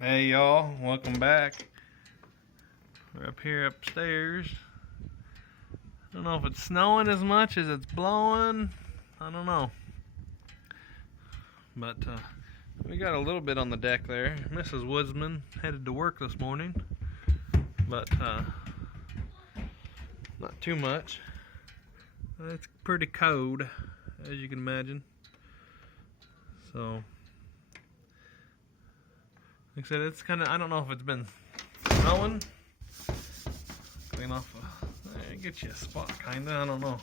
Hey y'all, welcome back. We're up here upstairs. I don't know if it's snowing as much as it's blowing. I don't know. But we got a little bit on the deck there. Mrs. Woodsman headed to work this morning. But not too much. It's pretty cold, as you can imagine. So, like I said, it's kind of, I don't know if it's been snowing. Clean off, there, get you a spot, kind of, I don't know.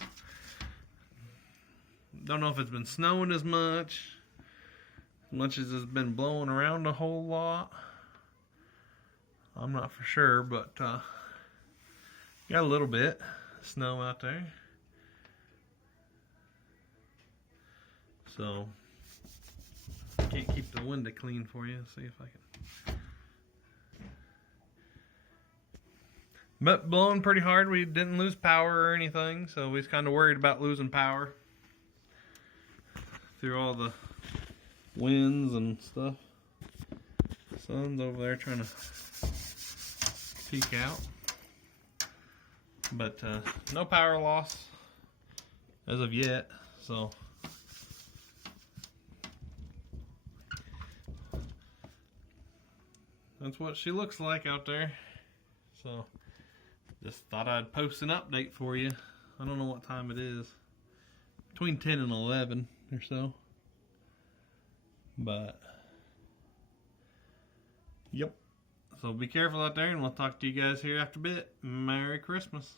Don't know if it's been snowing as much as it's been blowing around a whole lot. I'm not for sure, but got a little bit of snow out there. So, can't keep the window clean for you. See if I can. But blowing pretty hard. We didn't lose power or anything, so we was kind of worried about losing power through all the winds and stuff. Sun's over there trying to peek out. But no power loss as of yet, so that's what she looks like out there. So just thought I'd post an update for you. I don't know what time it is. Between 10 and 11 or so. But yep. So be careful out there, and we'll talk to you guys here after a bit. Merry Christmas.